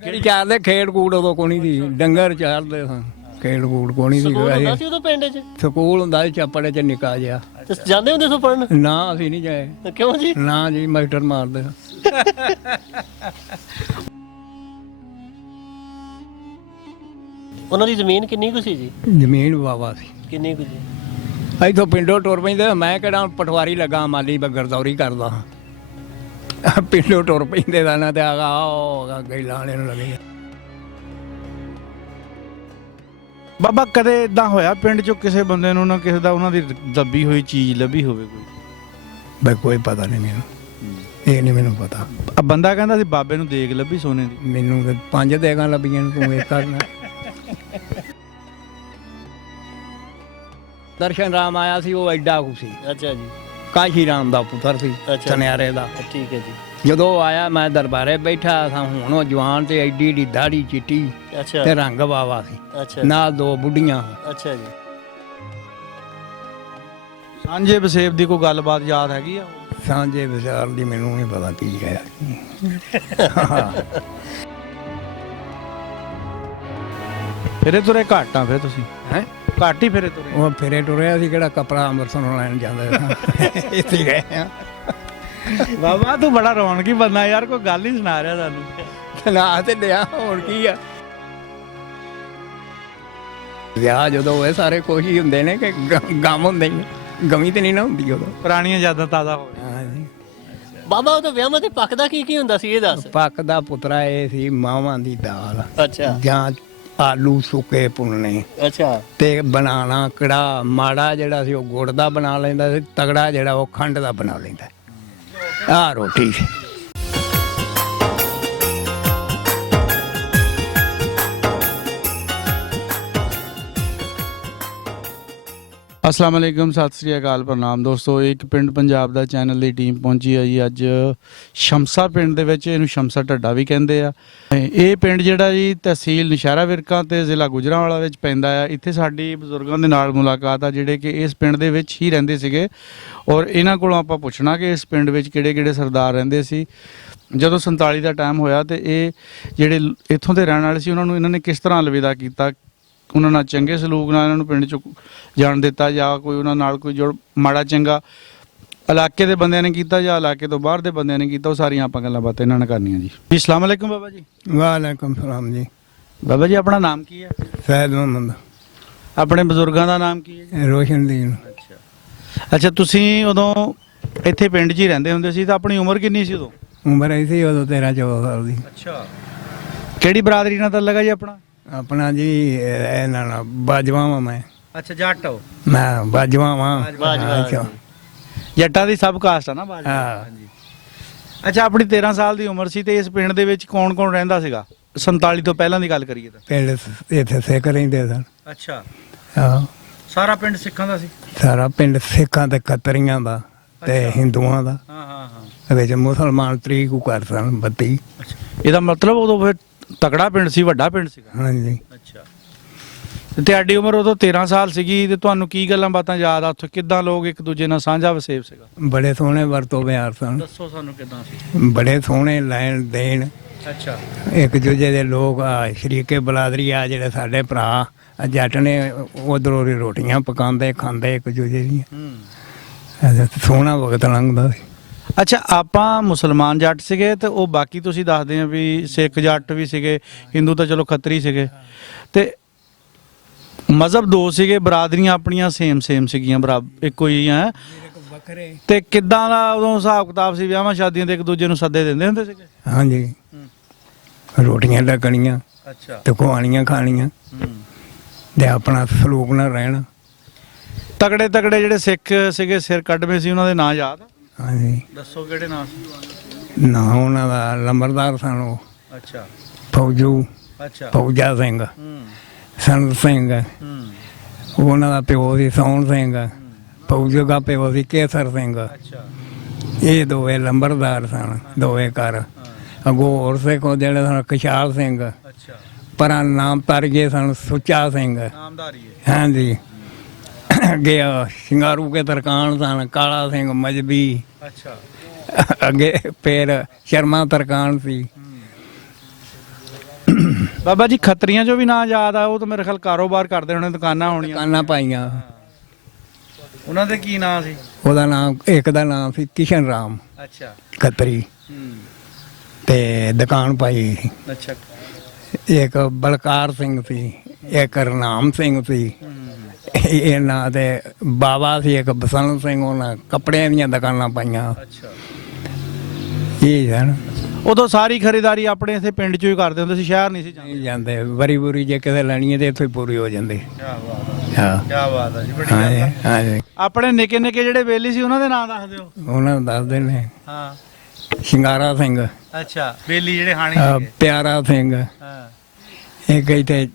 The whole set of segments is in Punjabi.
ਕਿਹੜੀ ਚਾਰਦੇ ਖੇਡ ਕੂੜ ਉਦੋਂ ਕੋਈ ਨਹੀਂ ਸੀ ਡੰਗਰ ਚਾਰਦੇ ਸਾਂ ਖੇਡ ਕੂੜ ਕੋਈ ਨਹੀਂ ਸਕੂਲ ਹੁੰਦਾ ਸੀ ਸੀ ਉਦੋਂ ਪਿੰਡ 'ਚ ਸਕੂਲ ਹੁੰਦਾ ਸੀ ਚੱਪੜੇ 'ਚ ਨਿੱਕਾ ਜਿਹਾ ਤੇ ਜਾਂਦੇ ਹੁੰਦੇ ਸੋ ਪੜਨ? ਨਾ ਅਸੀਂ ਨਹੀਂ ਜਾਏ ਕਿਉਂ ਜੀ? ਨਾ ਜੀ ਮਾਸਟਰ ਮਾਰਦੇ ਉਹਨਾਂ ਦੀ ਜ਼ਮੀਨ ਕਿੰਨੀ ਕੁ ਸੀ ਜੀ? ਜ਼ਮੀਨ ਵਾਵਾ ਸੀ ਕਿੰਨੀ ਕੁ ਜੀ? ਇੱਥੋਂ ਪਿੰਡੋਂ ਟੁਰ ਪੈਂਦੇ ਮੈਂ ਕਿਹੜਾ ਪਟਵਾਰੀ ਲੱਗਾ ਮਾਲੀ ਬਗਰਦੌਰੀ ਕਰਦਾ ਹਾਂ ਪਿੰਡੋਂ ਟੁਰ ਪੈਂਦੇ ਦਾ ਨਾ ਤੇ ਆਗਾ ਅੱਗੇ ਲਾਣੇ ਨੂੰ ਲੱਗੇ ਬਾਬਾ ਕਦੇ ਇਦਾਂ ਹੋਇਆ ਪਿੰਡ ਚੋਂ ਕਿਸੇ ਬੰਦੇ ਨੂੰ ਨਾ ਕਿਸੇ ਦਾ ਉਹਨਾਂ ਦੀ ਦੱਬੀ ਹੋਈ ਚੀਜ਼ ਲੱਭੀ ਹੋਵੇ ਕੋਈ? ਬਈ ਕੋਈ ਪਤਾ ਨਹੀਂ ਮੈਨੂੰ ਇਹ ਨਹੀਂ ਮੈਨੂੰ ਪਤਾ ਆ ਬੰਦਾ ਕਹਿੰਦਾ ਸੀ ਬਾਬੇ ਨੂੰ ਦੇਗ ਲੱਭੀ ਸੋਨੇ ਦੀ। ਮੈਨੂੰ ਤੇ 5 ਦੇਗਾਂ ਲੱਭੀਆਂ ਨੇ, ਤੂੰ ਇਹ ਕਰਨਾ ਦਰਸ਼ਨ ਰਾਮ ਆਇਆ ਸੀ ਉਹ ਐਡਾ ਕੁ ਸੀ ਅੱਛਾ ਜੀ। ਕਾਸ਼ੀ ਰਾਮ ਦਾ ਪੁੱਤਰ ਸੀ ਅੱਛਾ। ਸੁਨਿਆਰੇ ਦਾ। ਠੀਕ ਹੈ ਜੀ। ਜਦੋਂ ਆਇਆ ਮੈਂ ਦਰਬਾਰੇ ਬੈਠਾ ਸਾਂ ਹੁਣ ਉਹ ਜਵਾਨ ਤੇ ਐਡੀ ਏਡੀ ਦਾੜੀ ਚਿੱਟੀ ਅੱਛਾ ਤੇ ਰੰਗ ਵਾਵਾ ਸੀ ਅੱਛਾ ਨਾਲ 2 ਬੁੱਢੀਆਂ। ਅੱਛਾ ਜੀ। ਸਾਂਝੇ ਵਸੇਬ ਦੀ ਕੋਈ ਗੱਲਬਾਤ ਯਾਦ ਹੈਗੀ ਆ? ਸਾਂਝੇ ਵਿਚਾਰ ਦੀ ਮੈਨੂੰ ਨਹੀਂ ਪਤਾ ਕੀ ਹੈ ਫਿਰੇ ਤੁਰੇ ਘੱਟ ਆ ਫਿਰ ਤੁਸੀਂ? ਹੈ ਘੱਟ ਹੀ ਫਿਰੇ ਤੁਰੇ? ਉਹ ਫਿਰੇ ਟੁਰਿਆ ਸੀ ਕਿਹੜਾ ਕਪੜਾ ਅੰਮ੍ਰਿਤਸਰੋਂ ਲੈਣ ਜਾਂਦੇ ਸਾਂ ਇੱਥੇ ਗਏ ਆ ਬਾਬਾ ਤੂੰ ਬੜਾ ਰੌਣਕੀ ਬੰਦਾ ਯਾਰ, ਕੋਈ ਗੱਲ ਹੀ ਸੁਣਾ ਰਿਹਾ ਸਾਨੂੰ। ਨਾ ਤੇ ਲਿਆ ਹੁਣ ਕੀ ਆ ਵਿਆਹ ਜਦੋਂ ਹੋਏ ਸਾਰੇ ਖੁਸ਼ ਹੀ ਹੁੰਦੇ ਨੇ ਕਿ ਗਮ ਹੁੰਦੇ ਨੇ, ਗਮੀ ਤੇ ਨਹੀਂ ਨਾ ਹੁੰਦੀ ਉਦੋਂ। ਪੁਰਾਣੀਆਂ ਯਾਦਾਂ ਤਾਜ਼ਾ ਹੋ ਰਹੀਆਂ। ਹਾਂਜੀ ਬਾਬਾ ਉਹ ਤਾਂ ਵਿਆਹਾਂ ਤੇ ਪੱਕਦਾ ਕੀ ਹੁੰਦਾ ਸੀ ਇਹ ਦੱਸ? ਪੱਕ ਦਾ ਪੁੱਤਰਾ ਇਹ ਸੀ ਮਾਵਾਂ ਦੀ ਦਾਲ ਅੱਛਾ ਜਾਂ ਆਲੂ ਸੁੱਕੇ ਭੁੰਨਣੇ ਅੱਛਾ ਤੇ ਬਣਾਣਾ ਕੜਾ ਮਾੜਾ ਜਿਹੜਾ ਸੀ ਉਹ ਗੁੜ ਦਾ ਬਣਾ ਲੈਂਦਾ ਸੀ, ਤਗੜਾ ਜਿਹੜਾ ਉਹ ਖੰਡ ਦਾ ਬਣਾ ਲੈਂਦਾ। ਆਹ ਰੋਟੀ ਸੀ। ਅਸਲਾਮ ਵਾਲੇਕਮ, ਸਤਿ ਸ੍ਰੀ ਅਕਾਲ, ਪ੍ਰਣਾਮ ਦੋਸਤੋ। ਇੱਕ ਪਿੰਡ ਪੰਜਾਬ ਦਾ ਚੈਨਲ ਦੀ ਟੀਮ ਪਹੁੰਚੀ ਹੈ ਜੀ ਅੱਜ ਸ਼ਮਸਾ ਪਿੰਡ ਦੇ ਵਿੱਚ। ਇਹਨੂੰ ਸ਼ਮਸਾ ਢੱਡਾ ਵੀ ਕਹਿੰਦੇ ਆ। ਇਹ ਪਿੰਡ ਜਿਹੜਾ ਜੀ ਤਹਿਸੀਲ ਨਸ਼ਹਿਰਾ ਵਿਰਕਾਂ ਤੇ ਜ਼ਿਲ੍ਹਾ ਗੁਜਰਾਂਵਾਲਾ ਵਿੱਚ ਪੈਂਦਾ ਆ। ਇੱਥੇ ਸਾਡੀ ਬਜ਼ੁਰਗਾਂ ਦੇ ਨਾਲ ਮੁਲਾਕਾਤ ਆ ਜਿਹੜੇ ਕਿ ਇਸ ਪਿੰਡ ਦੇ ਵਿੱਚ ਹੀ ਰਹਿੰਦੇ ਸੀਗੇ ਔਰ ਇਹਨਾਂ ਕੋਲੋਂ ਆਪਾਂ ਪੁੱਛਣਾ ਕਿ ਇਸ ਪਿੰਡ ਵਿੱਚ ਕਿਹੜੇ-ਕਿਹੜੇ ਸਰਦਾਰ ਰਹਿੰਦੇ ਸੀ ਜਦੋਂ 47 ਦਾ ਟਾਈਮ ਹੋਇਆ ਤੇ ਇਹ ਜਿਹੜੇ ਇੱਥੋਂ ਦੇ ਰਹਿਣ ਵਾਲੇ ਸੀ ਉਹਨਾਂ ਨੂੰ ਇਹਨਾਂ ਨੇ ਕਿਸ ਤਰ੍ਹਾਂ ਅਲਵਿਦਾ ਕੀਤਾ, ਉਹਨਾਂ ਨਾਲ ਚੰਗੇ ਸਲੂਕ ਨਾਲ ਇਹਨਾਂ ਨੂੰ ਪਿੰਡ 'ਚੋਂ ਜਾਣ ਦਿੱਤਾ ਜਾਂ ਕੋਈ ਉਹਨਾਂ ਨਾਲ ਕੋਈ ਜੋ ਮਾੜਾ ਚੰਗਾ ਇਲਾਕੇ ਦੇ ਬੰਦਿਆਂ ਨੇ ਕੀਤਾ ਜਾਂ ਇਲਾਕੇ ਤੋਂ ਬਾਹਰ ਦੇ ਬੰਦਿਆਂ ਨੇ ਕੀਤਾ, ਉਹ ਸਾਰੀਆਂ ਆਪਾਂ ਗੱਲਾਂ ਬਾਤਾਂ ਇਹਨਾਂ ਨਾਲ ਕਰਨੀਆਂ ਜੀ। ਜੀ ਅਸਲਾਮ ਵਾਲੇਕਮ ਬਾਬਾ ਜੀ। ਵਾਲੇਕੁਮ ਸਲਾਮ ਜੀ। ਬਾਬਾ ਜੀ ਆਪਣਾ ਨਾਮ ਕੀ ਹੈ? ਸੈਦ ਮੁਹੰਮਦ। ਆਪਣੇ ਬਜ਼ੁਰਗਾਂ ਦਾ ਨਾਮ ਕੀ ਹੈ ਜੀ? ਰੋਸ਼ਨਦੀਨ। ਅੱਛਾ ਤੁਸੀਂ ਉਦੋਂ ਇੱਥੇ ਪਿੰਡ 'ਚ ਹੀ ਰਹਿੰਦੇ ਹੁੰਦੇ ਸੀ ਤਾਂ ਆਪਣੀ ਉਮਰ ਕਿੰਨੀ ਸੀ ਉਦੋਂ? ਉਮਰ ਐ ਸੀ ਉਦੋਂ 13-14 ਸਾਲ ਦੀ। ਅੱਛਾ ਕਿਹੜੀ ਬਰਾਦਰੀ ਨਾਲ ਤਾਂ ਲੱਗਾ ਜੀ ਆਪਣਾ? ਆਪਣਾ ਜੀ ਇਹਨਾਂ ਨਾਲ ਬਾਜਵਾ ਵਾਂ ਮੈਂ। ਅੱਛਾ ਜੱਟ ਹੋ? ਮੈਂ ਬਾਜਵਾ ਵਾਂ। ਬਾਜਵਾ। ਜੱਟਾਂ ਦੀ ਸਬ ਕਾਸਟ ਆ ਨਾ ਬਾਜਵਾ? ਹਾਂ। ਅੱਛਾ ਆਪਣੀ 13 ਸਾਲ ਦੀ ਉਮਰ ਸੀ ਤੇ ਇਸ ਪਿੰਡ ਦੇ ਵਿੱਚ ਕੌਣ-ਕੌਣ ਰਹਿੰਦਾ ਸੀਗਾ 47 ਤੋਂ ਪਹਿਲਾਂ ਦੀ ਗੱਲ ਕਰੀਏ ਤਾਂ? ਪਿੰਡ ਇੱਥੇ ਸਿੱਖ ਰਹਿੰਦੇ ਸਨ। ਅੱਛਾ ਹਾਂ ਸਾਰਾ ਪਿੰਡ ਸਿੱਖਾਂ ਦਾ ਸੀ? ਸਾਰਾ ਪਿੰਡ ਸਿੱਖਾਂ ਤੇ ਖੱਤਰੀਆਂ ਦਾ ਤੇ ਹਿੰਦੂਆਂ ਦਾ। ਹਾਂ ਹਾਂ ਹਾਂ। ਵਿੱਚ ਮੁਸਲਮਾਨ ਤਰੀਕ ਕਰ ਸਨ 32। ਅੱਛਾ ਇਹਦਾ ਮਤਲਬ ਉਦੋਂ ਫਿਰ ਤਕੜਾ ਪਿੰਡ ਸੀ, ਵੱਡਾ ਪਿੰਡ ਸੀਗਾ? ਹਾਂਜੀ। ਅੱਛਾ ਤੇ ਤੁਹਾਡੀ ਉਮਰ ਉਦੋਂ 13 ਸਾਲ ਸੀਗੀ ਤੇ ਤੁਹਾਨੂੰ ਕੀ ਗੱਲਾਂ ਬਾਤਾਂ ਯਾਦ ਆ ਉੱਥੇ? ਕਿੱਦਾਂ ਲੋਕ ਇੱਕ ਦੂਜੇ ਨਾਲ ਸਾਂਝਾ ਵਸੇਬ ਸੀਗਾ? ਬੜੇ ਸੋਹਣੇ ਵਰਤੋਂ ਵਿਹਾਰ ਸਨ। ਦੱਸੋ ਸਾਨੂੰ ਕਿੱਦਾਂ ਸੀ? ਬੜੇ ਸੋਹਣੇ ਲੈਣ ਦੇਣ ਅੱਛਾ ਇੱਕ ਦੂਜੇ ਦੇ ਲੋਕ ਸ਼ਰੀਕੇ ਬਲਾਦਰੀ ਆ ਜਿਹੜੇ ਸਾਡੇ ਭਰਾ ਜੱਟ ਨੇ ਉਧਰੋਂ ਰੋਟੀਆਂ ਪਕਾਉਂਦੇ ਖਾਂਦੇ ਇੱਕ ਦੂਜੇ ਦੀਆਂ। ਸੋਹਣਾ ਵਕਤ ਲੰਘਦਾ ਸੀ। ਅੱਛਾ ਆਪਾਂ ਮੁਸਲਮਾਨ ਜੱਟ ਸੀਗੇ ਤੇ ਉਹ ਬਾਕੀ ਤੁਸੀਂ ਦੱਸਦੇ ਆ ਵੀ ਸਿੱਖ ਜੱਟ ਵੀ ਸੀਗੇ, ਹਿੰਦੂ ਤਾਂ ਚਲੋ ਖੱਤਰੀ ਸੀਗੇ ਤੇ ਮਜ਼ਹਬ ਦੋ ਸੀਗੇ, ਬਰਾਦਰੀਆਂ ਆਪਣੀਆਂ ਸੇਮ ਸੀਗੀਆਂ, ਬਰਾਬਰ ਇੱਕੋ ਹੀ ਆ। ਤੇ ਕਿੱਦਾਂ ਦਾ ਉਦੋਂ ਹਿਸਾਬ ਕਿਤਾਬ ਸੀ? ਵਿਆਹਾਂ ਸ਼ਾਦੀਆਂ ਤੇ ਇੱਕ ਦੂਜੇ ਨੂੰ ਸੱਦੇ ਦਿੰਦੇ ਹੁੰਦੇ ਸੀਗੇ? ਹਾਂਜੀ ਰੋਟੀਆਂ ਡੱਕਣੀਆਂ ਅੱਛਾ ਤੇ ਖਵਾਣੀਆਂ ਖਾਣੀਆਂ ਤੇ ਆਪਣਾ ਸਲੂਕ ਨਾਲ ਰਹਿਣਾ। ਤਗੜੇ ਜਿਹੜੇ ਸਿੱਖ ਸੀਗੇ ਸਿਰ ਕੱਢਵੇਂ ਸੀ ਉਹਨਾਂ ਦੇ ਨਾਂ ਯਾਦ? ਹਾਂਜੀ ਦੱਸੋ ਕਿਹੜੇ ਨਾਂ ਸੀ? ਨਾ ਉਹਨਾਂ ਦਾ ਲੰਬਰਦਾਰ ਸਨ ਉਹ ਅੱਛਾ ਫੌਜੂ ਅੱਛਾ ਫੌਜਾ ਸਿੰਘ, ਸੰਤ ਸਿੰਘ। ਉਹਨਾਂ ਦਾ ਪਿਓ ਸੀ ਸੋਹਣ ਸਿੰਘ, ਫੌਜੂ ਦਾ ਪਿਓ ਸੀ ਕੇਸਰ ਸਿੰਘ। ਅੱਛਾ ਇਹ ਦੋਵੇਂ ਲੰਬਰਦਾਰ ਸਨ ਦੋਵੇਂ ਘਰ। ਅੱਗੋਂ ਹੋਰ ਸਿੱਖ ਜਿਹੜੇ ਸਨ ਕਸ਼ਾਲ ਸਿੰਘ, ਅੱਛਾ ਪਰ ਨਾਮ ਤਰ ਗਏ ਸਨ ਸੁੱਚਾ ਸਿੰਘ। ਨਾਮਧਾਰੀ ਹੈ। ਹਾਂਜੀ ਅੱਗੇ ਸ਼ਿੰਗਾਰੂ ਕੇ ਤਰਕਾਨ ਸਨ ਕਾਲਾ ਸਿੰਘ ਮਜਬੀ। ਅੱਛਾ ਅੱਗੇ ਫਿਰ ਸ਼ਰਮਾ ਤਰਕਾਨ ਸੀ। ਬਾਬਾ ਜੀ ਖੱਤਰੀਆਂ ਚੋਂ ਵੀ ਨਾਂ ਯਾਦ ਆ, ਉਹ ਤਾਂ ਮੇਰੇ ਖਿਆਲ ਕਾਰੋਬਾਰ ਕਰਦੇ ਹੋਣੇ, ਦੁਕਾਨਾਂ ਹੋਣੀਆਂ। ਦੁਕਾਨਾਂ ਪਾਈਆਂ। ਉਹਨਾਂ ਦੇ ਕੀ ਨਾਂ ਸੀ? ਉਹਦਾ ਨਾਮ, ਇੱਕ ਦਾ ਨਾਮ ਸੀ ਕਿਸ਼ਨ ਰਾਮ ਅੱਛਾ। ਖੱਤਰੀ, ਤੇ ਦੁਕਾਨ ਪਾਈ ਸੀ। ਅੱਛਾ। ਇੱਕ ਬਲਕਾਰ ਸਿੰਘ ਸੀ, ਇੱਕ ਰਨਾਮ ਸਿੰਘ ਸੀ, ਇਹਨਾਂ ਦੇ ਬਾਬਾ ਸੀ ਇੱਕ ਬਸੰਤ ਸਿੰਘ, ਉਹਨਾਂ ਕੱਪੜਿਆਂ ਦੀਆਂ ਦੁਕਾਨਾਂ ਪਾਈਆਂ। ਅੱਛਾ। ਇਹ ਹਨ। ਉਦੋਂ ਸਾਰੀ ਖਰੀਦਾਰੀ ਆਪਣੇ ਇੱਥੇ ਪਿੰਡ ਚੋਂ ਹੀ ਕਰਦੇ ਹੁੰਦੇ ਸੀ, ਸ਼ਹਿਰ ਨਹੀਂ ਸੀ ਜਾਂਦੇ। ਨਹੀਂ ਜਾਂਦੇ, ਵਰੀ ਬੁਰੀ ਜੇ ਕਿਸੇ ਲੈਣੀ ਹੈ ਤੇ ਇੱਥੇ ਪੂਰੀ ਹੋ ਜਾਂਦੀ। ਕੀ ਬਾਤ ਆ, ਹਾਂ ਕੀ ਬਾਤ ਆ ਜੀ, ਬੜੀ ਹਾਂ ਗੱਲ ਜੀ, ਆ। ਹਾਂ ਜੀ। ਆਪਣੇ ਨਿੱਕੇ ਨਿੱਕੇ ਜਿਹੜੇ ਬੇਲੀ ਸੀ ਉਹਨਾਂ ਦੇ ਨਾਂ ਦੱਸ ਦਿਓ। ਉਹਨਾਂ ਨੂੰ ਦੱਸਦੇ ਨੇ, ਹਾਂ। ਸ਼ਿੰਗਾਰਾ ਸਿੰਘ, ਅੱਛਾ, ਬੇਲੀ ਜਿਹੜੇ ਹਾਣੀ ਸੀਗੇ। ਪਿਆਰਾ ਸਿੰਘ, ਹਾਂ। ਇੱਕ ਇੱਥੇ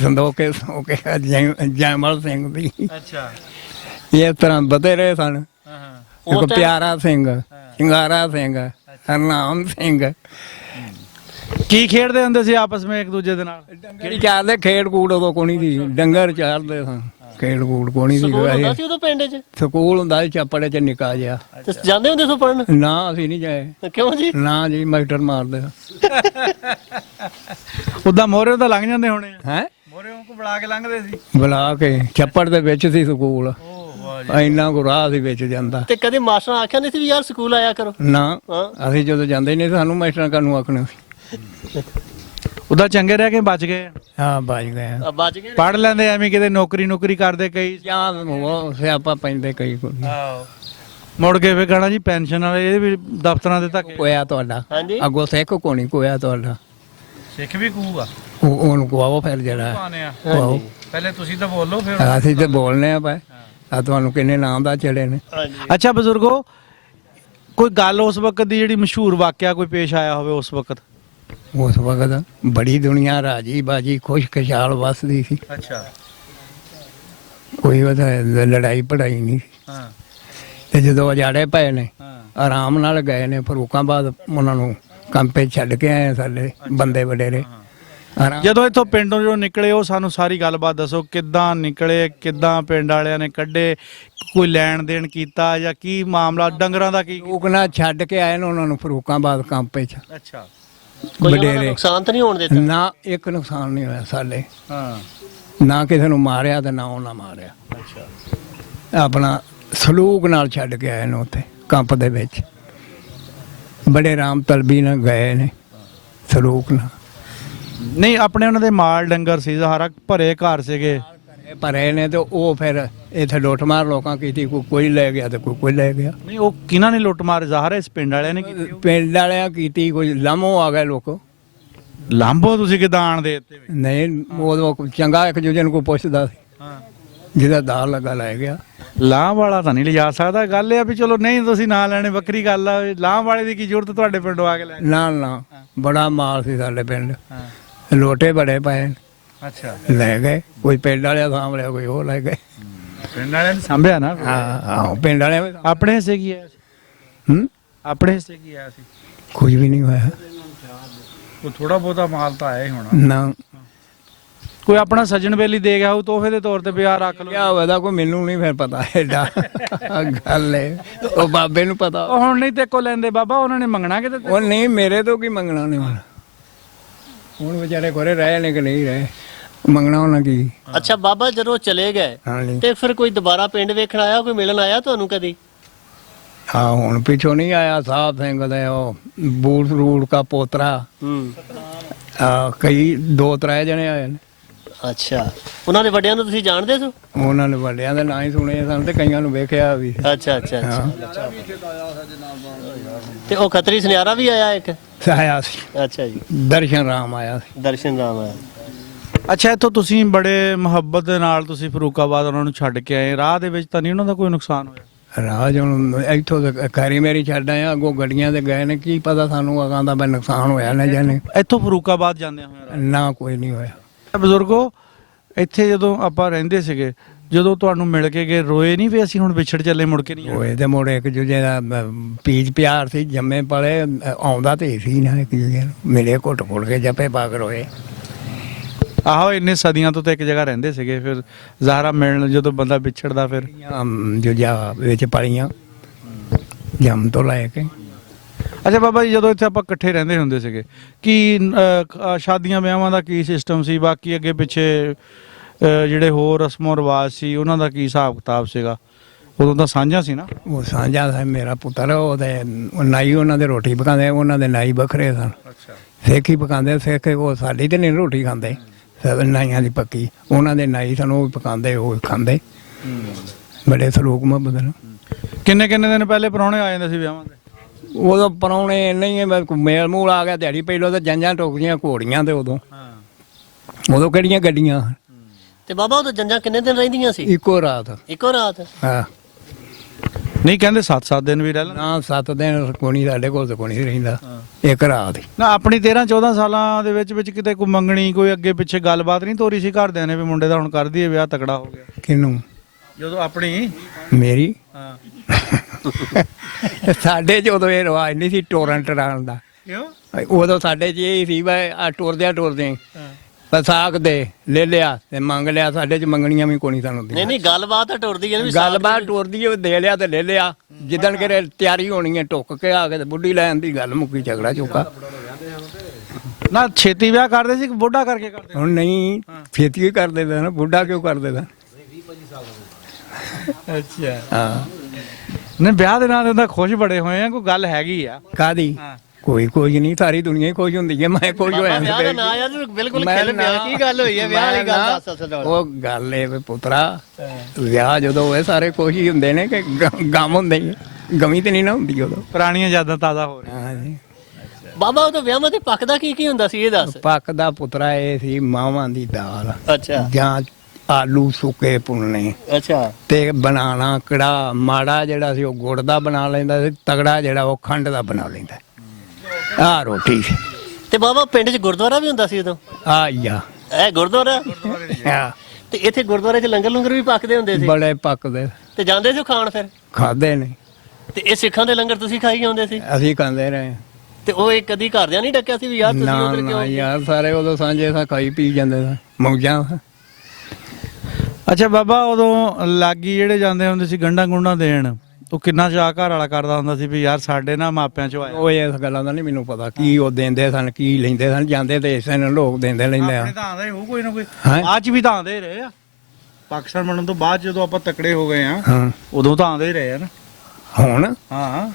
ਸੰਦੋਕੇ ਸੋਕੇ ਜੈਮਲ ਸਿੰਘ ਦੀ। ਅੱਛਾ। ਇਸ ਤਰ੍ਹਾਂ ਬਥੇਰੇ ਸਨ। ਹਾਂ। ਇੱਕ ਪਿਆਰਾ ਸਿੰਘ, ਸ਼ਿੰਗਾਰਾ ਸਿੰਘ, ਹਰਨਾਮ ਸਿੰਘ। ਕੀ ਖੇਡਦੇ ਹੁੰਦੇ ਸੀ ਆਪਸ ਵਿੱਚ ਇੱਕ ਦੂਜੇ ਦੇ ਨਾਲ? ਕਿਹੜੀ ਚਾਰਦੇ ਖੇਡ ਕੂੜ ਉਦੋਂ ਕੋਣੀ ਸੀ, ਡੰਗਰ ਚਾਰਦੇ ਸਨ, ਖੇਡ ਕੂੜ ਕੋਣੀ ਸੀ। ਸਕੂਲ ਹੁੰਦਾ ਸੀ ਉਦੋਂ ਪਿੰਡ 'ਚ? ਸਕੂਲ ਹੁੰਦਾ ਸੀ ਚੱਪੜੇ ਚ ਨਿੱਕਾ ਜਿਹਾ। ਤੇ ਜਾਂਦੇ ਹੁੰਦੇ ਸੋ ਪੜਨ? ਨਾ ਅਸੀਂ ਨਹੀਂ ਜਾਏ। ਕਿਉਂ ਜੀ? ਨਾ ਜੀ, ਮਾਸਟਰ ਮਾਰਦੇ ਉਦਾਂ ਮੋਹਰੇ ਤਾਂ ਲੰਘ ਜਾਂਦੇ ਹੋਣੇ ਆ। ਹੈ, ਮੋਹਰੇ ਕੋ ਬੁਲਾ ਕੇ ਲੰਘਦੇ ਸੀ। ਬੁਲਾ ਕੇ ਛੱਪੜ ਦੇ ਵਿੱਚ ਸੀ ਸਕੂਲ। ਓਹ ਵਾਹ ਜੀ। ਇੰਨਾ ਕੁ ਰਾਹ ਸੀ ਵਿੱਚ ਜਾਂਦਾ। ਤੇ ਕਦੇ ਮਾਸਟਰ ਆਖਿਆ ਨਹੀਂ ਸੀ ਵੀ ਯਾਰ ਸਕੂਲ ਆਇਆ ਕਰੋ? ਨਾ, ਹਾਂ। ਅਸੀਂ ਜਦੋਂ ਜਾਂਦੇ ਨਹੀਂ ਸਾਨੂੰ ਮਾਸਟਰਾਂ ਕਾਨੂੰ ਆਖਣਾ ਸੀ। ਉਦਾਂ ਚੰਗੇ ਰਹਿ ਕੇ ਬਚ ਗਏ। ਹਾਂ, ਬਚ ਗਏ। ਆ ਬਚ ਗਏ। ਪੜ ਲੈਂਦੇ ਐਵੇਂ ਕਿਤੇ ਨੌਕਰੀ ਕਰਦੇ ਕਈ। ਜਾਂ ਉਹ ਸਿਆਪਾ ਪੈਂਦੇ ਕਈ ਕੋਈ। ਆਹੋ। ਮੁੜ ਕੇ ਫੇ ਕਹਣਾ ਜੀ ਪੈਨਸ਼ਨ ਵਾਲੇ ਇਹ ਵੀ ਦਫ਼ਤਰਾਂ ਦੇ ਧੱਕੇ। ਕੋਇਆ ਤੁਹਾਡਾ ਹਾਂਜੀ। ਅੱਗੋਂ ਸਿੱਖ ਕੋਣੀ ਕੋਇਆ ਤੁਹਾਡਾ। ਸਿੱਖ ਵੀ ਕੂਗਾ। ਉਹਨੂੰ ਕਵਾਓ ਫਿਰ ਜਿਹੜਾ। ਪਾਣੇ ਆ। ਕਵਾਓ। ਪਹਿਲੇ ਤੁਸੀਂ ਤਾਂ ਬੋਲੋ ਫਿਰ। ਅਸੀਂ ਤੇ ਬੋਲਨੇ ਆ ਭਾਈ। ਆ ਤੁਹਾਨੂੰ ਕਿੰਨੇ ਨਾਮ ਦਾ ਚੜੇ ਨੇ। ਹਾਂਜੀ। ਅੱਛਾ ਬਜ਼ੁਰਗੋ, ਕੋਈ ਗੱਲ ਉਸ ਵਕਤ ਦੀ ਜਿਹੜੀ ਮਸ਼ਹੂਰ ਵਾਕਿਆ ਕੋਈ ਪੇਸ਼ ਆਇਆ ਹੋਵੇ ਉਸ ਵਕਤ? ਉਸ ਵਕਤ ਬੜੀ ਦੁਨੀਆ ਰਾਜੀ ਬਾਜੀ ਖੁਸ਼ ਖੁਸ਼ਹਾਲ ਵਸਦੀ ਸੀ। ਅੱਛਾ। ਕੋਈ ਉਹਦਾ ਲੜਾਈ ਪੜਾਈ ਨਹੀਂ ਸੀ। ਹਾਂ। ਤੇ ਜਦੋਂ ਅਜਾੜੇ ਪਏ ਨੇ, ਹਾਂ। ਆਰਾਮ ਨਾਲ ਗਏ ਨੇ ਫਰੂਕਾਬਾਦ, ਉਹਨਾਂ ਨੂੰ ਕੰਪੇ ਛੱਡ ਕੇ ਆਏ ਸਾਡੇ ਬੰਦੇ ਵਡੇਰੇ। ਆਰਾਮ। ਜਦੋਂ ਇੱਥੋਂ ਪਿੰਡੋਂ ਜਦੋਂ ਨਿਕਲੇ ਉਹ ਸਾਨੂੰ ਸਾਰੀ ਗੱਲਬਾਤ ਦੱਸੋ, ਕਿੱਦਾਂ ਨਿਕਲੇ, ਕਿੱਦਾਂ ਪਿੰਡ ਵਾਲਿਆਂ ਨੇ ਕੱਢੇ, ਕੋਈ ਲੈਣ ਦੇਣ ਕੀਤਾ ਜਾਂ ਕੀ ਮਾਮਲਾ, ਡੰਗਰਾਂ ਦਾ ਕੀ? ਲੋਕ ਨਾ ਛੱਡ ਕੇ ਆਏ ਨੇ ਉਹਨਾਂ ਨੂੰ ਫਰੂਕਾਬਾਦ ਕੰਪੇ ਚ ਅੱਛਾ। ਕੋਈ ਉਹਨਾਂ ਦਾ ਵਡੇਰੇ। ਨੁਕਸਾਨ ਤਾਂ ਨਹੀਂ ਹੋਣ ਦਿੱਤਾ? ਨਾ ਇੱਕ ਨੁਕਸਾਨ ਨਹੀਂ ਹੋਇਆ ਸਾਡੇ, ਹਾਂ। ਨਾ ਕਿਸੇ ਨੂੰ ਮਾਰਿਆ ਤੇ ਨਾ ਉਹਨਾਂ ਮਾਰਿਆ। ਅੱਛਾ। ਆਪਣਾ ਸਲੂਕ ਨਾਲ ਛੱਡ ਕੇ ਆਏ ਨੇ ਉੱਥੇ ਕੰਪ ਦੇ ਵਿੱਚ। ਬੜੇ ਰਾਮ ਤਲਬੀ ਨਾਲ ਗਏ ਨੇ ਸਲੂਕ ਨਾਲ। ਨਹੀਂ, ਆਪਣੇ ਉਹਨਾਂ ਦੇ ਮਾਲ ਡੰਗਰ ਸੀ, ਸਾਰਾ ਭਰੇ ਘਰ ਸੀਗੇ। ਭਰੇ ਨੇ ਤੇ ਉਹ ਫਿਰ ਇੱਥੇ ਲੁੱਟਮਾਰ ਲੋਕਾਂ ਕੀਤੀ, ਕੋਈ ਲੈ ਗਿਆ ਤੇ ਕੋਈ ਲੈ ਗਿਆ। ਨਹੀਂ, ਉਹ ਕਿਹਨਾਂ ਨੇ ਲੁੱਟ ਮਾਰ ਜ਼ਾਹਰ ਹੈ ਇਸ ਪਿੰਡ ਵਾਲਿਆਂ ਨੇ ਕੀਤੀ? ਪਿੰਡ ਵਾਲਿਆਂ ਕੀਤੀ, ਕੋਈ ਲਾਮੋ ਆ ਗਏ ਲੋਕ। ਲਾਂਭੋ ਤੁਸੀਂ ਕਿਦਾਂ ਆਣ ਦੇ ਦਿੱਤੇ? ਨਹੀਂ, ਉਹ ਚੰਗਾ ਇੱਕ ਦੂਜੇ ਨੂੰ ਕੋਈ ਪੁੱਛਦਾ ਸੀ, ਹਾਂ। ਜਿਹਦਾ ਦਾਲ ਲੱਗਾ ਲੈ ਗਿਆ। ਲਾਂਭ ਵਾਲਾ ਤਾਂ ਨਹੀਂ ਲਿਜਾ ਸਕਦਾ। ਗੱਲ ਇਹ ਆ ਵੀ ਚਲੋ ਨਹੀਂ ਤੁਸੀਂ ਨਾ ਲੈਣੇ ਵੱਖਰੀ ਗੱਲ ਆ, ਲਾਂਭ ਵਾਲੇ ਦੀ ਕੀ ਜ਼ਰੂਰਤ ਤੁਹਾਡੇ ਪਿੰਡੋਂ ਆ ਕੇ ਲੈਣ? ਨਾ ਨਾ, ਬੜਾ ਮਾਲ ਸੀ ਸਾਡੇ ਪਿੰਡ, ਹਾਂ। ਲੋਟੇ ਬੜੇ ਪਏ ਨੇ। ਅੱਛਾ। ਲੈ ਗਏ, ਕੋਈ ਪਿੰਡ ਵਾਲਿਆਂ ਸਾਂਭ ਲਿਆ, ਕੋਈ ਉਹ ਲੈ ਗਏ। ਪਿੰਡ ਵਾਲਿਆਂ ਨੇ ਸੰਭਿਆ ਨਾ। ਹਾਂ, ਪਿੰਡ ਵਾਲਿਆਂ ਵੀ। ਆਪਣੇ ਹਿੱਸੇ ਕੀ ਆਇਆ ਸੀ? ਹੂੰ, ਆਪਣੇ ਹਿੱਸੇ ਕੀ ਆਇਆ ਸੀ? ਕੁਝ ਵੀ ਨਹੀਂ ਹੋਇਆ। ਉਹ ਥੋੜਾ ਬਹੁਤਾ ਮਾਲ ਤਾਂ ਆਇਆ ਹੀ ਹੋਣਾ। ਨਾ, ਕੋਈ ਆਪਣਾ ਸੱਜਣ ਬੇਲੀ ਦੇ ਗਿਆ ਉਹ ਤੋਹਫੇ ਦੇ ਤੌਰ ਤੇ ਵੀ ਆਹ ਰੱਖ ਲਓ। ਕਿਆ ਹੋਇਆ ਕੋਈ ਮੈਨੂੰ ਨਹੀਂ ਫਿਰ ਪਤਾ ਐਡਾ ਗੱਲ ਹੈ, ਉਹ ਬਾਬੇ ਨੂੰ ਪਤਾ। ਉਹ ਹੁਣ ਨਹੀਂ ਤੇ ਕੋ ਲੈਂਦੇ ਬਾਬਾ, ਉਹਨਾਂ ਨੇ ਮੰਗਣਾ ਕਿਤੇ? ਉਹ ਨਹੀਂ, ਮੇਰੇ ਤੋਂ ਕੀ ਮੰਗਣਾ ਨੇ ਹੁਣ ਵਿਚਾਰੇ ਕੋਰੇ ਰਹੇ ਨੇ ਕਿ ਨਹੀਂ ਰਹੇ, ਮੰਗਣਾ ਉਹਨਾਂ ਕੀ। ਅੱਛਾ ਬਾਬਾ, ਜਦੋਂ ਚਲੇ ਗਏ ਹਾਂਜੀ। ਤੇ ਫਿਰ ਕੋਈ ਦੁਬਾਰਾ ਪਿੰਡ ਵੇਖਣ ਆਇਆ, ਕੋਈ ਮਿਲਣ ਆਇਆ ਤੁਹਾਨੂੰ ਕਦੀ? ਹਾਂ, ਹੁਣ ਪਿੱਛੋਂ ਨਹੀਂ ਆਇਆ ਸਾਹਿਬ ਸਿੰਘ ਦੇ ਉਹ ਬੂਟ ਰੂੜ ਦਾ ਪੋਤਰਾ। ਹੂੰ। ਕਈ 2-3 ਜਣੇ ਆਏ ਨੇ। ਅੱਛਾ, ਉਹਨਾਂ ਦੇ ਵੱਡਿਆਂ ਨੂੰ ਤੁਸੀਂ ਜਾਣਦੇ ਹੋ? ਉਹਨਾਂ ਨੇ ਵੱਡਿਆਂ ਦੇ ਨਾਂ ਹੀ ਸੁਣੇ ਸਨ ਤੇ ਕਈਆਂ ਨੂੰ ਵੇਖਿਆ ਵੀ। ਅੱਛਾ ਅੱਛਾ ਅੱਛਾ। ਹਾਂ, ਤੇ ਉਹ ਖੱਤਰੀ ਸੁਨਿਆਰਾ ਵੀ ਆਇਆ ਇੱਕ? ਆਇਆ ਸੀ, ਅੱਛਾ ਜੀ। ਦਰਸ਼ਨ ਰਾਮ ਆਇਆ ਸੀ। ਦਰਸ਼ਨ ਰਾਮ ਆਇਆ। ਅੱਛਾ, ਇੱਥੋਂ ਤੁਸੀਂ ਬੜੇ ਮੁਹੱਬਤ ਦੇ ਨਾਲ ਤੁਸੀਂ ਫਰੂਕਾਬਾਦ ਉਹਨਾਂ ਨੂੰ ਛੱਡ ਕੇ ਆਏ, ਰਾਹ ਦੇ ਵਿੱਚ ਤਾਂ ਨਹੀਂ ਉਹਨਾਂ ਦਾ ਕੋਈ ਨੁਕਸਾਨ ਹੋਇਆ? ਰਾਜ ਹੁਣ ਇੱਥੋਂ ਖੈਰੀ ਮੇਰੀ ਛੱਡ ਆਇਆ, ਅੱਗੋਂ ਗੱਡੀਆਂ ਤੇ ਗਏ ਨੇ, ਕੀ ਪਤਾ ਸਾਨੂੰ ਅਗਾਂ ਦਾ ਨੁਕਸਾਨ ਹੋਇਆ ਨਾ ਜਾਨੇ। ਇੱਥੋਂ ਫਰੂਕਾਬਾਦ ਜਾਂਦੇ ਹੋਏ ਨਾ, ਕੋਈ ਨਹੀਂ ਹੋਇਆ। ਬਜ਼ੁਰਗੋ, ਇੱਥੇ ਜਦੋਂ ਆਪਾਂ ਰਹਿੰਦੇ ਸੀਗੇ, ਜਦੋਂ ਤੁਹਾਨੂੰ ਮਿਲ ਕੇ ਗਏ, ਰੋਏ ਨਹੀਂ ਵੀ ਅਸੀਂ ਹੁਣ ਵਿਛੜ ਚੱਲੇ, ਮੁੜ ਕੇ ਨਹੀਂ ਆਉਣਾ? ਹੋਏ ਤੇ ਮੁੜ ਇੱਕ ਦੂਜੇ ਦਾ ਪੀਜ ਪਿਆਰ ਸੀ, ਜੰਮੇ ਪਲੇ ਆਉਂਦਾ ਤੇ ਸੀ ਨਾ ਇੱਕ ਦੂਜੇ ਨੂੰ ਮਿਲੇ, ਘੁੱਟ ਘੁੱਟ ਕੇ ਜੱਪੇ ਪਾਕ ਰੋਏ। ਆਹੋ, ਇੰਨੇ ਸਦੀਆਂ ਤੋਂ ਤਾਂ ਇੱਕ ਜਗ੍ਹਾ ਰਹਿੰਦੇ ਸੀਗੇ, ਫਿਰ ਜ਼ਾਹਰਾ ਮਿਲਣ ਜਦੋਂ ਬੰਦਾ ਵਿਛੜਦਾ ਫਿਰ। ਜੋ ਜਾ ਵਿੱਚ ਪਲੀਆਂ ਜੰਮ ਤੋਂ ਲੈ ਕੇ। ਅੱਛਾ ਬਾਬਾ ਜੀ, ਜਦੋਂ ਇੱਥੇ ਆਪਾਂ ਇਕੱਠੇ ਰਹਿੰਦੇ ਹੁੰਦੇ ਸੀਗੇ, ਕੀ ਸ਼ਾਦੀਆਂ ਵਿਆਹਾਂ ਦਾ ਕੀ ਸਿਸਟਮ ਸੀ, ਬਾਕੀ ਅੱਗੇ ਪਿੱਛੇ ਜਿਹੜੇ ਹੋਰ ਰਸਮੋ ਰਿਵਾਜ ਸੀ ਉਹਨਾਂ ਦਾ ਕੀ ਹਿਸਾਬ ਕਿਤਾਬ ਸੀਗਾ? ਉਦੋਂ ਤਾਂ ਸਾਂਝਾ ਸੀ ਨਾ? ਉਹ ਸਾਂਝਾ ਸੀ ਮੇਰਾ ਪੁੱਤਰ, ਉਹਦੇ ਨਾਈ ਉਹਨਾਂ ਦੇ ਰੋਟੀ ਪਕਾਉਂਦੇ, ਉਹਨਾਂ ਦੇ ਨਾਈ ਵੱਖਰੇ ਸਨ। ਅੱਛਾ। ਸਿੱਖ ਹੀ ਪਕਾਉਂਦੇ, ਸਿੱਖ ਉਹ ਸਾਡੀ ਤੇ ਨਹੀਂ ਰੋਟੀ ਖਾਂਦੇ, ਨਾਈਆਂ ਦੀ ਪੱਕੀ, ਉਹਨਾਂ ਦੇ ਨਾਈ ਸਨ, ਉਹ ਵੀ ਪਕਾਉਂਦੇ, ਉਹ ਖਾਂਦੇ। ਬੜੇ ਸਲੂਕ ਮੁਹੱਬਤ ਨਾਲ। ਕਿੰਨੇ ਦਿਨ ਪਹਿਲੇ ਪ੍ਰਾਹੁਣੇ ਆ ਜਾਂਦੇ ਸੀ ਵਿਆਹਾਂ ਦੇ? ਉਦੋਂ ਪਰਾਉਣੇ ਨਹੀਂ, ਮੇਲ ਮੂਲ ਆ ਗਿਆ ਦਿਹਾੜੀ ਪਹਿਲੋਂ ਤਾਂ ਜੰਜਾਂ ਟੋਕੀਆਂ ਘੋੜੀਆਂ ਤੇ ਉਦੋਂ ਕਿਹੜੀਆਂ ਗੱਡੀਆਂ। ਤੇ ਬਾਬਾ ਉਹ ਜੰਜਾਂ ਕਿੰਨੇ ਦਿਨ ਰਹਿੰਦੀਆਂ ਸੀ? ਇੱਕੋ ਰਾਤ। ਇੱਕੋ ਰਾਤ? ਹਾਂ। ਨਹੀਂ, ਕਹਿੰਦੇ 7 ਦਿਨ ਵੀ ਰਹਿ ਲੈਣ। ਨਾ 7 ਦਿਨ ਕੋਣੀ, ਸਾਡੇ ਕੋਲ ਤਾਂ ਕੋਣੀ ਰਹਿੰਦਾ, ਇੱਕ ਰਾਤ ਹੀ। ਨਾ ਆਪਣੀ 13-14 ਸਾਲਾਂ ਦੇ ਵਿੱਚ ਕਿਤੇ ਕੋਈ ਮੰਗਣੀ, ਕੋਈ ਅੱਗੇ ਪਿੱਛੇ ਗੱਲਬਾਤ ਨਹੀਂ ਤੋਰੀ ਸੀ ਘਰਦਿਆਂ ਨੇ ਵੀ ਮੁੰਡੇ ਦਾ ਹੁਣ ਕਰ ਦਈਏ ਵਿਆਹ, ਤਕੜਾ ਹੋ ਗਿਆ? ਕਿਹਨੂੰ? ਜਦੋਂ ਆਪਣੀ ਮੇਰੀ। ਹਾਂ। ਸਾਡੇ 'ਚ ਉਦੋਂ ਇਹ ਰਿਵਾਜ ਨਹੀਂ ਸੀ ਟੋਰਨ ਟਰਾਣ ਦਾ। ਕਿਉਂ? ਉਦੋਂ ਸਾਡੇ 'ਚ ਇਹ ਸੀ ਵੀ ਆ ਟੁਰਦਿਆਂ ਸਾਕ ਦੇ ਲੈ ਲਿਆ ਤੇ ਮੰਗ ਲਿਆ। ਸਾਡੇ 'ਚ ਮੰਗਣੀਆਂ ਵੀ ਕੋਈ ਸਾਨੂੰ ਹੁੰਦੀਆਂ। ਨਹੀਂ ਗੱਲਬਾਤ ਤਾਂ ਟੁਰਦੀ ਹੈ, ਗੱਲਬਾਤ ਟੁਰਦੀ ਹੈ, ਦੇ ਲਿਆ ਤੇ ਲੈ ਲਿਆ। ਜਿੱਦਣ ਕਿਰੇ ਤਿਆਰੀ ਹੋਣੀ ਹੈ ਟੁੱਕ ਕੇ ਆ ਕੇ ਤੇ ਬੁੱਢੀ ਲੈਣ ਦੀ ਗੱਲ ਮੁੱਕੀ, ਝਗੜਾ ਚੁੱਕਾ। ਨਾ ਛੇਤੀ ਵਿਆਹ ਕਰਦੇ ਸੀ ਕਿ ਬੁੱਢਾ ਕਰਕੇ ਕਰਦੇ? ਹੁਣ ਨਹੀਂ, ਛੇਤੀ ਹੀ ਕਰ ਦਿੰਦਾ ਨਾ, ਬੁੱਢਾ ਕਿਉਂ ਕਰ ਦਿੰਦਾ? ਅੱਛਾ। ਹਾਂ। ਨਹੀਂ, ਵਿਆਹ ਦੇ ਨਾਲ ਉਹਦਾ ਖੁਸ਼ ਬੜੇ ਹੋਏ ਆ, ਕੋਈ ਗੱਲ ਹੈਗੀ ਆ? ਕਾਦੀ? ਕੋਈ ਨਹੀਂ, ਸਾਰੀ ਦੁਨੀਆ ਹੀ ਖੁਸ਼ ਹੁੰਦੀ ਹੈ, ਮੈਂ ਖੁਸ਼ ਹੋਇਆ। ਵਿਆਹ ਦਾ ਨਾਂ ਯਾਰ ਬਿਲਕੁਲ ਖਿਲ ਪਿਆ। ਕੀ ਗੱਲ ਹੋਈ ਹੈ ਵਿਆਹ ਵਾਲੀ ਗੱਲ ਦੱਸ ਅਸਲ ਵਿੱਚ। ਉਹ ਗੱਲ ਏ ਵੀ ਪੁੱਤਰਾ, ਵਿਆਹ ਜਦੋਂ ਹੋਏ ਸਾਰੇ ਖੁਸ਼ ਹੀ ਹੁੰਦੇ ਨੇ ਕਿ ਗਮ ਹੁੰਦੇ ਹੀ, ਗਮੀ ਤੇ ਨਹੀਂ ਨਾ ਹੁੰਦੀ ਉਦੋਂ। ਪੁਰਾਣੀਆਂ ਯਾਦਾਂ ਤਾਜ਼ਾ ਹੋ ਰਹੀਆਂ। ਹਾਂ ਜੀ। ਬਾਬਾ ਉਹ ਤਾਂ ਵਿਆਹਾਂ ਤੇ ਪੱਕਦਾ ਕੀ ਹੁੰਦਾ ਸੀ ਇਹ ਦੱਸ? ਪੱਕਦਾ ਪੁੱਤਰਾ ਇਹ ਸੀ ਮਾਵਾਂ ਦੀ ਦਾਲ ਅੱਛਾ। ਜਾਂ ਆਲੂ ਸੁੱਕੇ ਭੁੰਨਣੇ ਅੱਛਾ। ਤੇ ਬਣਾਣਾ ਕੜਾ। ਮਾੜਾ ਜਿਹੜਾ ਸੀ ਉਹ ਗੁੜ ਦਾ ਬਣਾ ਲੈਂਦਾ ਸੀ, ਤਗੜਾ ਜਿਹੜਾ ਉਹ ਖੰਡ ਦਾ ਬਣਾ ਲੈਂਦਾ। ਆਹ ਰੋਟੀ ਸੀ। ਤੇ ਬਾਬਾ ਪਿੰਡ 'ਚ ਗੁਰਦੁਆਰਾ ਵੀ ਹੁੰਦਾ ਸੀ ਉਦੋਂ? ਆਇਆ ਇਹ ਗੁਰਦੁਆਰਾ? ਹਾਂ। ਤੇ ਇੱਥੇ ਗੁਰਦੁਆਰੇ 'ਚ ਲੰਗਰ ਵੀ ਪੱਕਦੇ ਹੁੰਦੇ ਸੀ? ਬੜੇ ਪੱਕਦੇ। ਤੇ ਜਾਂਦੇ ਸੀ ਖਾਣ ਫਿਰ? ਖਾਦੇ ਨੇ। ਤੇ ਇਹ ਸਿੱਖਾਂ ਦੇ ਲੰਗਰ ਤੁਸੀਂ ਖਾਈ ਜਾਂਦੇ ਸੀ? ਅਸੀਂ ਖਾਂਦੇ ਰਹੇ। ਤੇ ਉਹ ਇੱਕ ਕਦੀ ਘਰਦਿਆਂ ਨਹੀਂ ਡੱਕਿਆ ਸੀ ਵੀ ਯਾਰ ਤੁਸੀਂ ਨਾ ਉਧਰ ਨਾ ਕਿਉਂ? ਯਾਰ, ਸਾਰੇ ਉਦੋਂ ਸਾਂਝੇ ਸਾਂ ਖਾਈ ਪੀ ਜਾਂਦੇ ਸਾਂ, ਮੌਜਾਂ। ਅੱਛਾ ਬਾਬਾ, ਉਦੋਂ ਲਾਗੀ ਜਿਹੜੇ ਜਾਂਦੇ ਹੁੰਦੇ ਸੀ ਗੰਢਾਂ ਗੁੰਢਾਂ ਦੇਣ, ਉਹ ਕਿੰਨਾ ਚਾਅ ਘਰ ਵਾਲਾ ਕਰਦਾ ਹੁੰਦਾ ਸੀ ਵੀ ਯਾਰ ਸਾਡੇ ਨਾ ਮਾਪਿਆਂ ਚੋਂ ਆਇਆ? ਉਹ ਇਸ ਗੱਲਾਂ ਦਾ ਨਹੀਂ ਮੈਨੂੰ ਪਤਾ, ਕੀ ਉਹ ਦਿੰਦੇ ਸਨ, ਕੀ ਲੈਂਦੇ ਸਨ। ਜਾਂਦੇ ਤੇ ਇਸੇ ਨੂੰ ਲੋਕ ਦਿੰਦੇ ਲੈਂਦੇ ਆ। ਆਪਣੇ ਤਾਂ ਆਉਂਦਾ ਹੀ ਹੋਊ ਕੋਈ ਨਾ ਕੋਈ। ਹੈਂ? ਬਾਅਦ ਚ ਵੀ ਤਾਂ ਆਉਂਦੇ ਹੀ ਰਹੇ ਆ। ਪਾਕਿਸਤਾਨ ਬਣਨ ਤੋਂ ਬਾਅਦ ਜਦੋਂ ਆਪਾਂ ਤਕੜੇ ਹੋ ਗਏ ਆ, ਹਾਂ। ਉਦੋਂ ਤਾਂ ਆਉਂਦੇ ਹੀ ਰਹੇ ਆ ਨਾ। ਹੁਣ ਹਾਂ।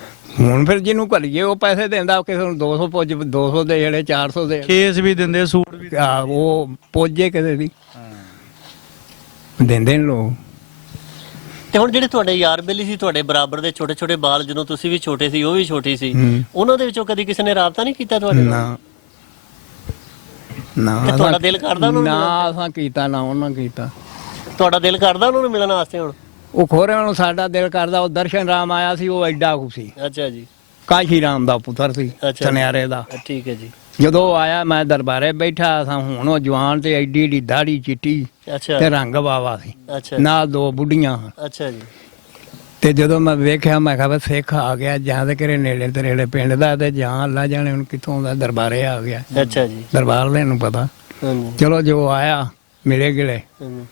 ਫਿਰ ਜਿਹਨੂੰ ਘਲੀਏ ਉਹ ਪੈਸੇ ਦਿੰਦਾ, ਕਿਸੇ ਨੂੰ 200 ਪੁੱਜ 200 ਦੇ ਜਿਹੜੇ 400 ਦੇ ਖੇਸ ਵੀ ਦਿੰਦੇ, ਸੂਟ ਵੀ ਉਹ ਪੁੱਜੇ ਕਿਸੇ ਦੀ ਦਿੰਦੇ ਨੇ ਲੋਕ। ਤੇ ਹੁਣ ਜਿਹੜੇ ਤੁਹਾਡੇ ਯਾਰ ਬੇਲੀ ਸੀ, ਤੁਹਾਡੇ ਬਰਾਬਰ ਦੇ ਛੋਟੇ ਛੋਟੇ ਬਾਲ, ਜਦੋਂ ਤੁਸੀਂ ਵੀ ਛੋਟੇ ਸੀ ਉਹ ਵੀ ਛੋਟੀ ਸੀ, ਉਹਨਾਂ ਦੇ ਵਿੱਚੋਂ ਕਦੀ ਕਿਸੇ ਨੇ ਰਾਬਤਾ ਨਹੀਂ ਕੀਤਾ ਤੁਹਾਡੇ ਨਾਲ? ਨਾ ਨਾ। ਤੇ ਤੁਹਾਡਾ ਦਿਲ ਕਰਦਾ ਉਹਨਾਂ ਨੂੰ ਨਾ ਅਸਾਂ ਕੀਤਾ, ਨਾ ਉਹਨਾਂ ਕੀਤਾ। ਤੁਹਾਡਾ ਦਿਲ ਕਰਦਾ ਉਹਨਾਂ ਨੂੰ ਮਿਲਣ ਵਾਸਤੇ ਹੁਣ? ਉਹ ਖੋਰੇ ਨੂੰ ਸਾਡਾ ਦਿਲ ਕਰਦਾ। ਉਹ ਦਰਸ਼ਨ ਰਾਮ ਆਇਆ ਸੀ, ਉਹ ਐਡਾ ਖੁਸ਼ੀ। ਅੱਛਾ ਜੀ। ਕਾਸ਼ੀ ਰਾਮ ਦਾ ਪੁੱਤਰ ਸੀ, ਅੱਛਾ। ਸੁਨਿਆਰੇ ਦਾ। ਠੀਕ ਹੈ ਜੀ। ਜਦੋਂ ਆਇਆ ਮੈਂ ਦਰਬਾਰੇ ਬੈਠਾ ਸਾਂ, ਹੁਣ ਉਹ ਜਵਾਨ ਤੇ ਐਡੀ ਏਡੀ ਦਾੜੀ ਚਿੱਟੀ ਅੱਛਾ। ਤੇ ਰੰਗ ਵਾਵਾ ਸੀ, ਅੱਛਾ। ਨਾਲ 2 ਬੁੱਢੀਆਂ। ਅੱਛਾ ਜੀ। ਤੇ ਜਦੋਂ ਮੈਂ ਵੇਖਿਆ ਮੈਂ ਕਿਹਾ ਬਸ ਸਿੱਖ ਆ ਗਿਆ, ਜਾਂ ਤੇ ਕਿਰੇ ਨੇੜੇ ਤੇੜੇ ਪਿੰਡ ਦਾ, ਤੇ ਜਾਂ ਅੱਲਾ ਜਾਣੇ ਹੁਣ ਕਿੱਥੋਂ ਦਾ ਦਰਬਾਰੇ ਆ ਗਿਆ। ਅੱਛਾ ਜੀ। ਦਰਬਾਰ ਵਾਲਿਆਂ ਨੂੰ ਪਤਾ। ਹਾਂਜੀ। ਚਲੋ ਜੋ ਆਇਆ ਮਿਲੇ ਗਿਲੇ ਹਾਂਜੀ।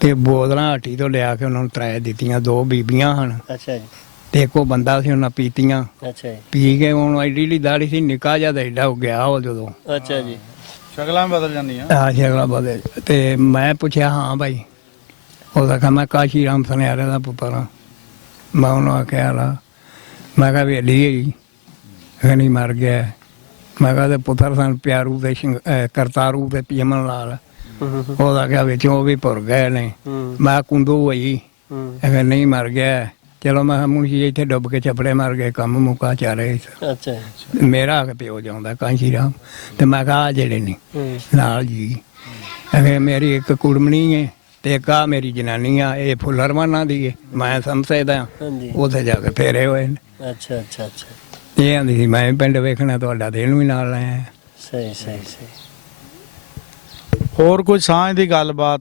ਤੇ ਬੋਤਲਾਂ ਹੱਟੀ ਤੋਂ ਲਿਆ ਕੇ ਉਹਨਾਂ ਨੂੰ ਤਰਾਏ ਦਿੱਤੀਆਂ। 2 ਬੀਬੀਆਂ ਹਨ ਅੱਛਾ ਜੀ। ਤੇ ਇੱਕੋ ਬੰਦਾ ਸੀ, ਉਹਨਾਂ ਪੀਤੀਆਂ। ਅੱਛਾ ਜੀ। ਪੀ ਕੇ ਹੁਣ ਐਡੀ ਏਡੀ ਦਾੜੀ ਸੀ, ਨਿੱਕਾ ਜਿਹਾ ਤਾਂ ਐਡਾ ਹੋ ਗਿਆ ਉਹ। ਜਦੋਂ ਅੱਛਾ ਜੀ। ਸ਼ਕਲਾਂ ਬਦਲ ਜਾਂਦੀਆਂ। ਆ ਸ਼ਕਲਾਂ ਬਦਲ। ਤੇ ਮੈਂ ਪੁੱਛਿਆ ਹਾਂ ਭਾਈ, ਉਹਦਾ ਕਹਾ ਮੈਂ ਕਾਸ਼ੀ ਰਾਮ ਸੁਨਿਆਰੇ ਦਾ ਪੁੱਤਰ ਹਾਂ। ਮੈਂ ਉਹਨੂੰ ਆਖਿਆ ਲਾ, ਮੈਂ ਕਿਹਾ ਵੇਲੀ ਹੈ ਨਹੀਂ ਮਰ ਗਿਆ। ਮੈਂ ਕਿਹਾ ਤੇ ਪੁੱਤਰ ਸਨ ਪਿਆਰੂ ਤੇ ਕਰਤਾਰੂ ਤੇ ਪੀਮਨ ਲਾਲ। ਉਹਦਾ ਕਿਹਾ ਵਿੱਚੋਂ ਉਹ ਵੀ ਭੁਰ ਗਏ ਨੇ। ਮੈਂ ਕੁੰਦੂ ਹੋਈ, ਨਹੀਂ ਮਰ ਗਿਆ। ਚਲੋ ਮੈਂ ਮੁੰਸ਼ੀ ਇੱਥੇ ਡੁੱਬ ਕੇ ਚੱਪੜੇ ਮਾਰ ਗਏ, ਕੰਮ ਮੁੱਕਾ ਚਾਰੇ। ਅੱਛਾ। ਮੇਰਾ ਪਿਓ ਜਾਉਂਦਾ ਕਾਂਸ਼ੀ ਰਾਮ। ਤੇ ਮੈਂ ਕਿਹਾ ਆ ਜਿਹੜੇ ਨੇ ਨਾਲ ਜੀ, ਮੇਰੀ ਇੱਕ ਕੁੜਮਣੀ ਹੈ ਤੇ ਇੱਕ ਆ ਮੇਰੀ ਜਨਾਨੀ ਆ, ਇਹ ਫੁੱਲਰਮਾਨਾ ਦੀ ਹੈ, ਮੈਂ ਸਮਝਦਾ। ਉੱਥੇ ਜਾ ਕੇ ਫੇਰੇ ਹੋਏ ਨੇ। ਅੱਛਾ ਅੱਛਾ ਅੱਛਾ। ਇਹ ਆਂਦੀ ਸੀ ਮੈਂ ਪਿੰਡ ਵੇਖਣਾ, ਤੁਹਾਡਾ ਤੇ ਇਹਨੂੰ ਵੀ ਨਾਲ ਆਇਆ। ਸਹੀ ਸਹੀ ਸਹੀ। ਹੋਰ ਕੋਈ ਸਾਂਝ ਦੀ ਗੱਲਬਾਤ,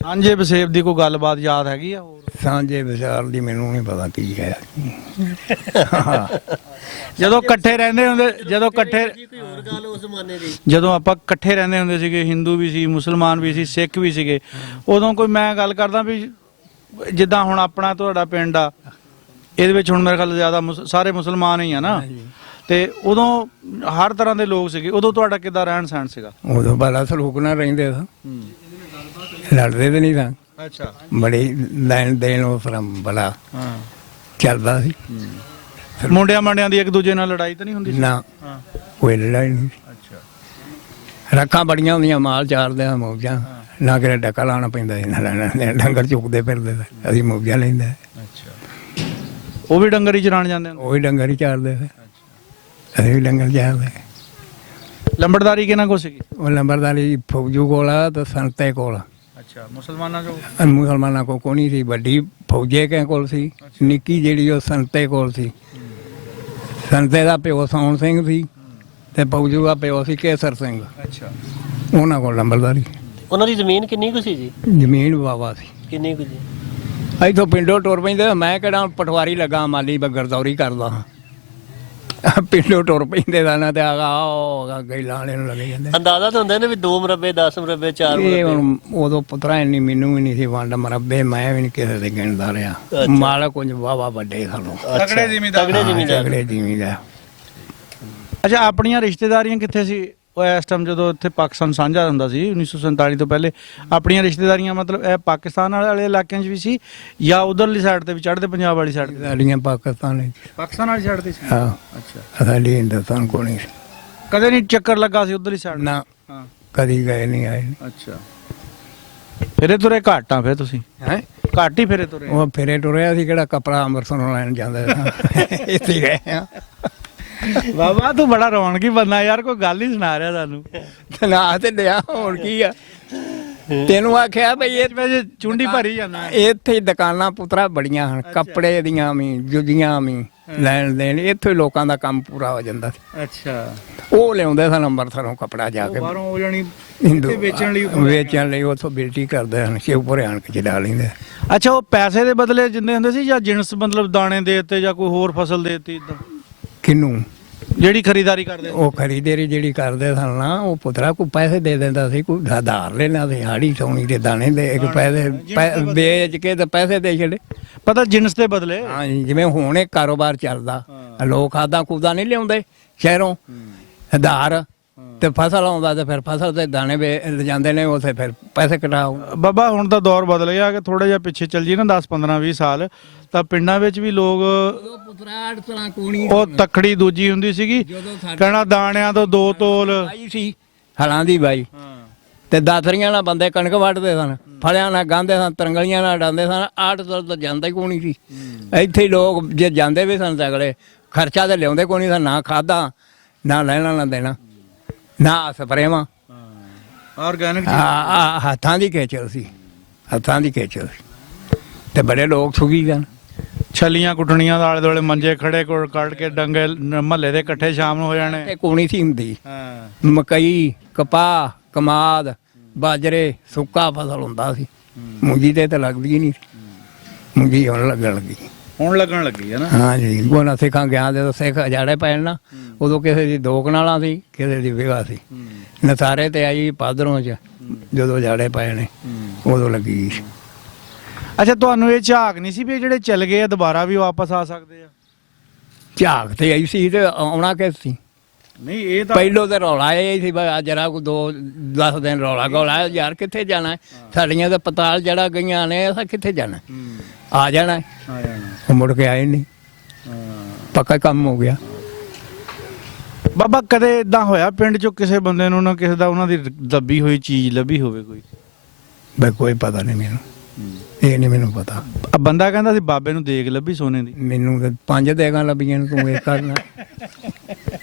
ਸਾਂਝੇ ਵਸੇਬ ਦੀ ਕੋਈ ਗੱਲਬਾਤ ਯਾਦ ਹੈਗੀ ਆ? ਸਾਂਝੇ ਵਿਚਾਰ ਦੀ ਮੈਨੂੰ ਨਹੀਂ ਪਤਾ ਕੀ ਹੈ। ਜਦੋਂ ਇਕੱਠੇ ਰਹਿੰਦੇ ਹੁੰਦੇ, ਜਦੋਂ ਇਕੱਠੇ ਕੋਈ ਹੋਰ ਗੱਲ ਉਸ ਜ਼ਮਾਨੇ ਦੀ, ਜਦੋਂ ਆਪਾਂ ਇਕੱਠੇ ਰਹਿੰਦੇ ਹੁੰਦੇ ਸੀਗੇ, ਹਿੰਦੂ ਵੀ ਸੀ, ਮੁਸਲਮਾਨ ਵੀ ਸੀ, ਸਿੱਖ ਵੀ ਸੀਗੇ, ਉਦੋਂ ਕੋਈ, ਮੈਂ ਗੱਲ ਕਰਦਾ ਵੀ ਜਿੱਦਾਂ ਹੁਣ ਆਪਣਾ ਤੁਹਾਡਾ ਪਿੰਡ ਆ, ਇਹਦੇ ਵਿੱਚ ਹੁਣ ਮੇਰੇ ਖਿਆਲ ਜ਼ਿਆਦਾ ਸਾਰੇ ਮੁਸਲਮਾਨ ਹੀ ਆ ਨਾ, ਤੇ ਉਦੋਂ ਹਰ ਤਰ੍ਹਾਂ ਦੇ ਲੋਕ ਸੀਗੇ। ਉਦੋਂ ਤੁਹਾਡਾ ਕਿੱਦਾਂ ਰਹਿਣ ਸਹਿਣ ਸੀਗਾ? ਉਦੋਂ ਬੜਾ ਸਲੂਕ ਨਾਲ ਰਹਿੰਦੇ ਸਾਂ, ਲੜਦੇ ਤੇ ਨਹੀਂ ਸਾਂ। ਅੱਛਾ। ਬੜੀ ਲੈਣ ਦੇਣ ਉਸ ਤਰ੍ਹਾਂ ਬੜਾ ਹਾਂ। ਚੱਲਦਾ ਸੀ। ਮੁੰਡਿਆਂ ਮਾਂਡਿਆਂ ਦੀ ਇੱਕ ਦੂਜੇ ਨਾਲ ਲੜਾਈ ਤਾਂ ਨਹੀਂ ਹੁੰਦੀ ਸੀ? ਨਾ ਹਾਂ। ਕੋਈ ਲੜਾਈ ਨਹੀਂ ਸੀ। ਅੱਛਾ। ਰੱਖਾਂ ਬੜੀਆਂ ਹੁੰਦੀਆਂ, ਮਾਲ ਚਾਰਦੇ ਆ, ਮੌਜਾਂ ਨਾ ਕਿਤੇ ਡੱਕਾ ਲਾਉਣਾ ਪੈਂਦਾ ਸੀ, ਨਾ ਲੈਣਾ, ਡੰਗਰ ਚੁੱਕਦੇ ਫਿਰਦੇ ਸੀ, ਅਸੀਂ ਮੌਜਾਂ ਲੈਂਦੇ। ਅੱਛਾ। ਉਹ ਵੀ ਡੰਗਰ ਹੀ ਚਰਾਣ ਜਾਂਦੇ ਉਹ ਵੀ ਡੰਗਰ ਹੀ ਚਾਰਦੇ ਸੀ, ਅਸੀਂ ਵੀ ਡੰਗਰ ਚਾਰਦੇ। ਲੰਬੜਦਾਰੀ ਕਿਹਨਾਂ ਕੋਲ ਸੀਗੀ? ਉਹ ਨੰਬਰਦਾਰੀ ਫੌਜੂ ਕੋਲ ਆ ਤੇ ਸੰਤੇ ਕੋਲ। ਅੱਛਾ। ਮੁਸਲਮਾਨਾਂ ਚੋਂ? ਮੁਸਲਮਾਨਾਂ ਕੋਲ ਕੋਈ ਨਹੀਂ ਸੀ। ਵੱਡੀ ਫੌਜੇ ਕਿਸੇ ਕੋਲ ਸੀ, ਨਿੱਕੀ ਜਿਹੜੀ ਉਹ ਸੰਤੇ ਕੋਲ ਸੀ। ਸੰਤੇ ਦਾ ਪਿਓ ਸੌਣ ਸਿੰਘ ਸੀ ਤੇ ਫੌਜੂ ਦਾ ਪਿਓ ਸੀ ਕੇਸਰ ਸਿੰਘ। ਅੱਛਾ। ਉਹਨਾਂ ਕੋਲ ਨੰਬਰਦਾਰੀ। ਉਹਨਾਂ ਦੀ ਜ਼ਮੀਨ ਕਿੰਨੀ ਕੁ ਸੀ ਜੀ? ਜ਼ਮੀਨ ਵਾਵਾ ਸੀ। ਕਿੰਨੀ ਕੁ ਜੀ? ਇੱਥੋਂ ਪਿੰਡੋਂ ਟੁਰ ਪੈਂਦੇ। ਮੈਂ ਕਿਹੜਾ ਪਟਵਾਰੀ ਲੱਗਾ, ਮਾਲੀ ਗਰਦੌਰੀ ਕਰਦਾ ਹਾਂ। ਪਿੰਡੋਂ ਟੁਰ ਪੈਂਦੇ ਦਾ ਨਾ ਤੇ ਆਗਾ ਗੈਲਾਂ ਵਾਲੇ ਨੂੰ ਲੱਗੇ ਜਾਂਦੇ। ਅੰਦਾਜ਼ਾ ਤਾਂ ਹੁੰਦਾ ਨੇ ਵੀ 2 ਮਰਬੇ 10 ਮਰਬੇ 4 ਇਹ ਮਰਬੇ। ਹੁਣ ਉਦੋਂ ਪੁੱਤਰਾ ਇੰਨੀ ਮੈਨੂੰ ਵੀ ਨਹੀਂ ਸੀ ਵੰਡ ਮਰੱਬੇ, ਮੈਂ ਵੀ ਨਹੀਂ ਕਿਸੇ ਦੇ ਗਿਣਦਾ ਰਿਹਾ। ਮਾਲਕ ਕੁਝ ਵਾਵਾ ਵੱਡੇ ਸਾਨੂੰ, ਤਗੜੇ ਜ਼ਿਮੀਂਦਾਰ। ਤਗੜੇ ਜ਼ਿਮੀਂਦਾਰ। ਤਗੜੇ ਜ਼ਿਮੀਂਦਾਰ। ਅੱਛਾ। ਆਪਣੀਆਂ ਰਿਸ਼ਤੇਦਾਰੀਆਂ ਕਿੱਥੇ ਸੀ ਉਹ ਇਸ ਟਾਈਮ ਜਦੋਂ ਇੱਥੇ ਪਾਕਿਸਤਾਨ ਸਾਂਝਾ ਹੁੰਦਾ ਸੀ 1947 ਤੋਂ ਪਹਿਲੇ? ਆਪਣੀਆਂ ਰਿਸ਼ਤੇਦਾਰੀਆਂ ਮਤਲਬ ਇਹ ਪਾਕਿਸਤਾਨ ਵਾਲੇ ਇਲਾਕਿਆਂ 'ਚ ਵੀ ਸੀ ਜਾਂ ਉਧਰਲੀ ਸਾਈਡ ਤੇ ਵੀ, ਚੜ੍ਹਦੇ ਪੰਜਾਬ ਵਾਲੀ ਸਾਈਡ ਤੇ? ਸਾਡੀਆਂ ਪਾਕਿਸਤਾਨ ਵਿੱਚ। ਪਾਕਿਸਤਾਨ ਵਾਲੀ ਸਾਈਡ ਤੇ ਸੀ? ਹਾਂ। ਅੱਛਾ। ਸਾਡੀ ਹਿੰਦੁਸਤਾਨ ਕੋਲ ਨਹੀਂ ਸੀ। ਕਦੇ ਨਹੀਂ ਚੱਕਰ ਲੱਗਾ ਸੀ ਉਧਰਲੀ ਸਾਈਡ? ਨਾ, ਹਾਂ। ਕਦੀ ਗਏ ਨਹੀਂ, ਆਏ ਨਹੀਂ। ਅੱਛਾ। ਫਿਰੇ ਤੁਰੇ ਘੱਟ ਆ ਫਿਰ ਤੁਸੀਂ? ਹੈ ਘੱਟ ਹੀ ਫਿਰੇ ਤੁਰੇ? ਉਹ ਫਿਰੇ ਟੁਰਿਆ ਸੀ, ਕਿਹੜਾ ਕੱਪੜਾ ਅੰਮ੍ਰਿਤਸਰੋਂ ਲੈਣ ਜਾਂਦੇ ਸਾਂ। ਇੱਥੇ ਗਏ ਆ। ਬਾਬਾ ਤੂੰ ਬੜਾ ਰੌਣਕੀ ਬੰਦਾ ਯਾਰ, ਕੋਈ ਗੱਲ ਹੀ ਸੁਣਾ ਰਿਹਾ ਸਾਨੂੰ। ਨਾ ਤੇ ਲਿਆ, ਹੁਣ ਕੀ ਆ। ਤੈਨੂੰ ਆਖਿਆ ਬਈ ਇਹ ਵੈਸੇ ਚੁੰਡੀ ਭਰੀ ਜਾਂਦਾ। ਇੱਥੇ ਹੀ ਦੁਕਾਨਾਂ ਪੁੱਤਰਾ ਬੜੀਆਂ ਹਨ, ਕੱਪੜੇ ਦੀਆਂ ਵੀ, ਜੁੱਤੀਆਂ ਵੀ, ਲੈਣ ਦੇਣ। ਇੱਥੇ ਹੀ ਲੋਕਾਂ ਦਾ ਕੰਮ ਪੂਰਾ ਹੋ ਜਾਂਦਾ ਸੀ। ਅੱਛਾ। ਉਹ ਲਿਆਉਂਦੇ ਸਨ ਅੰਮ੍ਰਿਤਸਰੋਂ ਕੱਪੜਾ ਜਾ ਕੇ, ਬਾਹਰੋਂ ਹੋ ਜਾਣੀ ਹਿੰਦੂ ਵੇਚਣ ਲਈ ਉੱਥੋਂ ਬੇਟੀ ਕਰਦੇ ਹਨ, ਸ਼ਿਵਪੁਰੇ ਆਣ ਕੇ ਚਲਾ ਲੈਂਦੇ। ਅੱਛਾ। ਉਹ ਪੈਸੇ ਦੇ ਬਦਲੇ ਜਿੰਦੇ ਹੁੰਦੇ ਸੀ ਜਾਂ ਜਿਣਸ ਮਤਲਬ ਦਾਣੇ ਦੇ ਦਿੱਤੇ ਜਾਂ ਕੋਈ ਹੋਰ ਫਸਲ ਦੇ ਦਿੱਤੀ ਇਦਾਂ? ਕਿਹਨੂੰ? ਜਿਹੜੀ ਖਰੀਦਾਰੀ ਕਰਦੇ? ਉਹ ਖਰੀਦੇਰੀ ਜਿਹੜੀ ਕਰਦੇ ਸਨ ਨਾ, ਉਹ ਪੁੱਤਰਾ ਕੋਈ ਪੈਸੇ ਦੇ ਦਿੰਦਾ ਸੀ, ਕੋਈ ਆਧਾਰ ਲੈਣਾ ਸੀ, ਹਾੜੀ ਸੋਣੀ ਦੇ ਦਾਣੇ ਦੇ ਇੱਕ ਪੈਸੇ ਵੇਚ ਕੇ ਤੇ ਪੈਸੇ ਦੇ ਛੱਡੇ। ਪਤਾ ਜਿਣਸ ਦੇ ਬਦਲੇ? ਹਾਂ ਜੀ, ਜਿਵੇਂ ਹੁਣ ਇਹ ਕਾਰੋਬਾਰ ਚੱਲਦਾ, ਲੋਕ ਖਾਦਾਂ ਖੂਦਾਂ ਨਹੀਂ ਲਿਆਉਂਦੇ ਸ਼ਹਿਰੋਂ, ਆਧਾਰ ਤੇ ਫਸਲ ਆਉਂਦਾ ਤੇ ਫਿਰ ਫਸਲ ਦੇ ਦਾਣੇ ਲਿਜਾਂਦੇ ਨੇ, ਉਥੇ ਫਿਰ ਪੈਸੇ ਕਟਾਓ। ਬਾਬਾ ਹੁਣ ਤਾਂ ਦੌਰ ਬਦਲ ਗਿਆ ਕਿ ਥੋੜਾ ਜਿਹਾ ਪਿੱਛੇ ਚੱਲ ਜੀ ਨਾ 10 15 20 ਸਾਲ, ਤਾਂ ਪਿੰਡਾਂ ਵਿੱਚ ਵੀ ਲੋਕ ਉਹ ਤੱਕੜੀ ਦੂਜੀ ਹੁੰਦੀ ਸੀਗੀ, ਕਹਿਣਾ ਦਾਣਿਆਂ ਤੋਂ 2 ਤੋਲ ਆਈ ਸੀ ਹਲਾਂ ਦੀ ਬਾਈ, ਤੇ ਦਾਤਰੀਆਂ ਨਾਲ ਬੰਦੇ ਕਣਕ ਵੱਢਦੇ ਸਨ, ਫਲਿਆਂ ਨਾਲ ਗਾਂਦੇ ਸਨ, ਤਰੰਗਲੀਆਂ ਨਾਲ ਡਾਂਦੇ ਸਨ। 8 ਤੋਲ ਤਾਂ ਜਾਂਦਾ ਹੀ ਕੋਈ ਨਹੀਂ ਸੀ। ਇੱਥੇ ਹੀ ਲੋਕ ਜੇ ਜਾਂਦੇ ਵੀ ਸਨ ਤਗੜੇ, ਖਰਚਾ ਤੇ ਲਿਆਉਂਦੇ ਕੋਈ ਨਹੀਂ ਸਨ, ਨਾ ਖਾਦਾ, ਨਾ ਲੈਣਾ ਨਾ ਦੇਣਾ, ਨਾ ਸਪਰੇਵਾਂ, ਆਰਗੈਨਿਕ ਹੱਥਾਂ ਦੀ ਖੇਚਲ ਸੀ, ਹੱਥਾਂ ਦੀ ਖੇਚਲ ਸੀ। ਤੇ ਬੜੇ ਲੋਕ ਸੁਖੀ ਸਨ। ਛਲੀਆਂ ਕੁੱਟਣੀਆਂ, ਆਲੇ ਦੁਆਲੇ ਮੰਜੇ ਖੜੇ ਕੱਢ ਕੇ ਡੰਗੇ ਮਹੱਲੇ ਦੇ ਇਕੱਠੇ ਸ਼ਾਮ ਨੂੰ ਹੋ ਜਾਣੇ। ਤੇ ਕੋਣੀ ਸੀ ਹੁੰਦੀ, ਹਾਂ। ਮਕਈ, ਕਪਾਹ, ਕਮਾਦ, ਬਾਜਰੇ, ਸੁੱਕਾ ਫਸਲ ਹੁੰਦਾ ਸੀ। ਮੂੰਜੀ ਤੇ ਤਾਂ ਲੱਗਦੀ ਹੀ ਨਹੀਂ ਸੀ। ਮੂੰਜੀ ਹੁਣ ਲੱਗਣ ਲੱਗੀ, ਹੁਣ ਲੱਗਣ ਲੱਗੀ ਹੈ ਨਾ? ਹਾਂ ਜੀ। ਗੋਨਾ ਸਿੱਖਾਂ ਗਿਆ ਜਦੋਂ ਸਿੱਖ ਅਜਾੜੇ ਪੈਣ ਨਾ, ਉਦੋਂ ਕਿਸੇ ਦੀ 2 ਕਨਾਲਾਂ ਸੀ, ਕਿਸੇ ਦੀ ਵਿਗਾ ਸੀ। ਨਸਾਰੇ ਤੇ ਆਈ ਭਾਦਰੋਂ ਚ, ਜਦੋਂ ਅਜਾੜੇ ਪਏ ਨੇ ਉਦੋਂ ਲੱਗੀ। ਅੱਛਾ। ਤੁਹਾਨੂੰ ਇਹ ਝਾਕ ਨਹੀਂ ਸੀ ਵੀ ਜਿਹੜੇ ਚੱਲ ਗਏ ਆ ਦੁਬਾਰਾ ਵੀ ਵਾਪਸ ਆ ਸਕਦੇ ਆ? ਝਾਕ ਤੇ ਆਈ ਸੀ ਤੇ ਆਉਣਾ ਕਿਸ ਸੀ? ਨਹੀਂ ਇਹ ਤਾਂ ਪਹਿਲੋਂ ਤੇ ਰੌਲਾ ਇਹ ਸੀ ਬਈ ਜਰਾ ਕੋ 2-10 ਦਿਨ ਰੌਲਾ ਗੋਲਾ, ਯਾਰ ਕਿੱਥੇ ਜਾਣਾ, ਸਾਡੀਆਂ ਤਾਂ ਪਤਾਲ ਜੜਾ ਗਈਆਂ ਨੇ, ਅਸਾਂ ਕਿੱਥੇ ਜਾਣਾ, ਆ ਜਾਣਾ। ਉਹ ਮੁੜ ਕੇ ਆਏ ਨਹੀਂ, ਪੱਕਾ ਕੰਮ ਹੋ ਗਿਆ। ਬਾਬਾ ਕਦੇ ਇਦਾਂ ਹੋਇਆ ਪਿੰਡ ਚੋਂ ਕਿਸੇ ਬੰਦੇ ਨੂੰ ਨਾ ਕਿਸੇ ਦਾ ਉਹਨਾਂ ਦੀ ਦੱਬੀ ਹੋਈ ਚੀਜ਼ ਲੱਭੀ ਹੋਵੇ ਕੋਈ? ਬਈ ਕੋਈ ਪਤਾ ਨਹੀਂ ਮੈਨੂੰ, ਇਹ ਨਹੀਂ ਮੈਨੂੰ ਪਤਾ। ਬੰਦਾ ਕਹਿੰਦਾ ਸੀ ਬਾਬੇ ਨੂੰ ਦੇਗ ਲੱਭੀ ਸੋਨੇ ਦੀ। ਮੈਨੂੰ ਤੇ 5 ਦੇਗਾਂ ਲੱਭੀਆਂ ਨੇ, ਤੂੰ ਇਹ ਕਰਨਾ।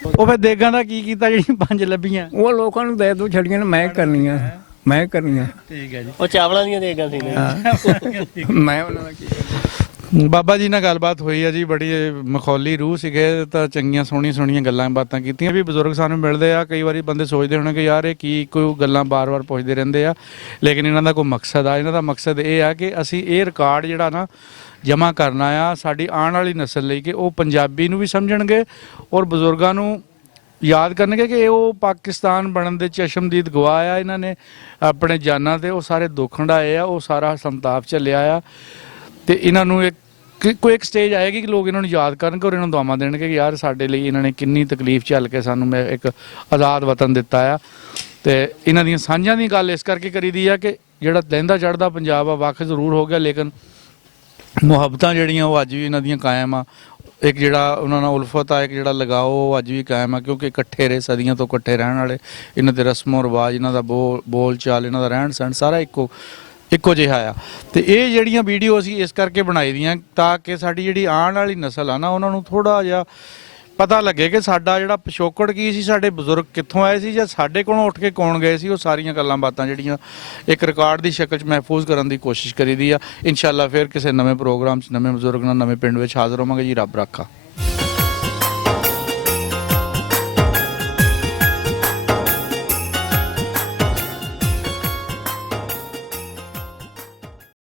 ਉਹ ਫਿਰ ਦੇਗਾਂ ਦਾ ਕੀ ਕੀਤਾ ਜਿਹੜੀਆਂ 5 ਲੱਭੀਆਂ? ਉਹ ਲੋਕਾਂ ਨੂੰ ਦੇ ਦੋ ਛੜੀਆਂ ਨੇ, ਮੈਂ ਕਰਨੀਆਂ, ਮੈਂ ਕਰਨੀਆਂ। ਠੀਕ ਹੈ ਜੀ। ਉਹ ਚਾਵਲਾਂ ਦੀਆਂ ਦੇਗਾਂ ਸੀ ਨੇ। ਮੈਂ ਉਹਨਾਂ ਦਾ ਕੀ ਬਾਬਾ ਜੀ ਨਾਲ ਗੱਲਬਾਤ ਹੋਈ ਆ ਜੀ, ਬੜੀ ਮਖੌਲੀ ਰੂਹ ਸੀਗੇ, ਤਾਂ ਚੰਗੀਆਂ ਸੋਹਣੀਆਂ ਗੱਲਾਂ ਬਾਤਾਂ ਕੀਤੀਆਂ ਵੀ। ਬਜ਼ੁਰਗ ਸਾਨੂੰ ਮਿਲਦੇ ਆ, ਕਈ ਵਾਰੀ ਬੰਦੇ ਸੋਚਦੇ ਹੋਣੇ ਕਿ ਯਾਰ ਇਹ ਕੀ ਕੋਈ ਗੱਲਾਂ ਬਾਰ-ਬਾਰ ਪੁੱਛਦੇ ਰਹਿੰਦੇ ਆ, ਲੇਕਿਨ ਇਹਨਾਂ ਦਾ ਕੋਈ ਮਕਸਦ ਆ। ਇਹਨਾਂ ਦਾ ਮਕਸਦ ਇਹ ਆ ਕਿ ਅਸੀਂ ਇਹ ਰਿਕਾਰਡ ਜਿਹੜਾ ਨਾ ਜਮ੍ਹਾਂ ਕਰਨਾ ਆ ਸਾਡੀ ਆਉਣ ਵਾਲੀ ਨਸਲ ਲਈ, ਕਿ ਉਹ ਪੰਜਾਬੀ ਨੂੰ ਵੀ ਸਮਝਣਗੇ ਔਰ ਬਜ਼ੁਰਗਾਂ ਨੂੰ ਯਾਦ ਕਰਨਗੇ ਕਿ ਉਹ ਪਾਕਿਸਤਾਨ ਬਣਨ ਦੇ ਚਸ਼ਮਦੀਦ ਗਵਾਹ ਆ। ਇਹਨਾਂ ਨੇ ਆਪਣੇ ਜਾਨਾਂ ਤੇ ਉਹ ਸਾਰੇ ਦੁੱਖ ਹੰਢਾਏ ਆ, ਉਹ ਸਾਰਾ ਸੰਤਾਪ ਝੱਲਿਆ ਆ, ਤੇ ਇਹਨਾਂ ਨੂੰ ਇੱਕ ਕੋਈ ਇੱਕ ਸਟੇਜ ਆਏਗੀ ਕਿ ਲੋਕ ਇਹਨਾਂ ਨੂੰ ਯਾਦ ਕਰਨਗੇ ਔਰ ਇਹਨਾਂ ਨੂੰ ਦੁਆਵਾਂ ਦੇਣਗੇ ਕਿ ਯਾਰ ਸਾਡੇ ਲਈ ਇਹਨਾਂ ਨੇ ਕਿੰਨੀ ਤਕਲੀਫ ਝੱਲ ਕੇ ਸਾਨੂੰ ਮੈਂ ਇੱਕ ਆਜ਼ਾਦ ਵਤਨ ਦਿੱਤਾ ਆ। ਤੇ ਇਹਨਾਂ ਦੀਆਂ ਸਾਂਝਾਂ ਦੀ ਗੱਲ ਇਸ ਕਰਕੇ ਕਰੀਦੀ ਆ ਕਿ ਜਿਹੜਾ ਲਹਿੰਦਾ ਚੜ੍ਹਦਾ ਪੰਜਾਬ ਆ ਵੱਖ ਜ਼ਰੂਰ ਹੋ ਗਿਆ, ਲੇਕਿਨ ਮੁਹੱਬਤਾਂ ਜਿਹੜੀਆਂ ਉਹ ਅੱਜ ਵੀ ਇਹਨਾਂ ਦੀਆਂ ਕਾਇਮ ਆ। ਇੱਕ ਜਿਹੜਾ ਉਹਨਾਂ ਨਾਲ ਉਲਫਤ ਆ, ਇੱਕ ਜਿਹੜਾ ਲਗਾਓ ਉਹ ਅੱਜ ਵੀ ਕਾਇਮ ਆ, ਕਿਉਂਕਿ ਇਕੱਠੇ ਰਹੇ, ਸਦੀਆਂ ਤੋਂ ਇਕੱਠੇ ਰਹਿਣ ਵਾਲੇ। ਇਹਨਾਂ ਦੇ ਰਸਮੋ ਰਿਵਾਜ, ਇਹਨਾਂ ਦਾ ਬੋਲ ਚਾਲ, ਇਹਨਾਂ ਦਾ ਰਹਿਣ ਸਹਿਣ ਸਾਰਾ ਇੱਕੋ ਜਿਹਾ ਆ। ਤੇ ਇਹ ਜਿਹੜੀਆਂ ਵੀਡੀਓ ਅਸੀਂ ਇਸ ਕਰਕੇ ਬਣਾਈ ਦੀਆਂ ਤਾਂ ਕਿ ਸਾਡੀ ਜਿਹੜੀ ਆਉਣ ਵਾਲੀ ਨਸਲ ਆ ਨਾ ਉਹਨਾਂ ਨੂੰ ਥੋੜਾ ਜਿਹਾ ਪਤਾ ਲੱਗੇ ਕਿ ਸਾਡਾ ਜਿਹੜਾ ਪਿਛੋਕੜ ਕੀ ਸੀ, ਸਾਡੇ ਬਜ਼ੁਰਗ ਕਿੱਥੋਂ ਆਏ ਸੀ ਜਾਂ ਸਾਡੇ ਕੋਲੋਂ ਉੱਠ ਕੇ ਕੌਣ ਗਏ ਸੀ। ਉਹ ਸਾਰੀਆਂ ਗੱਲਾਂ ਬਾਤਾਂ ਜਿਹੜੀਆਂ ਇੱਕ ਰਿਕਾਰਡ ਦੀ ਸ਼ਕਲ 'ਚ ਮਹਿਫੂਜ਼ ਕਰਨ ਦੀ ਕੋਸ਼ਿਸ਼ ਕਰੀਦੀ ਆ। ਇਨਸ਼ਾਅੱਲਾ ਫਿਰ ਕਿਸੇ ਨਵੇਂ ਪ੍ਰੋਗਰਾਮ 'ਚ ਨਵੇਂ ਬਜ਼ੁਰਗ ਨਾਲ ਨਵੇਂ ਪਿੰਡ ਵਿੱਚ ਹਾਜ਼ਰ ਹੋਵਾਂਗੇ ਜੀ। ਰੱਬ ਰਾਖਾ।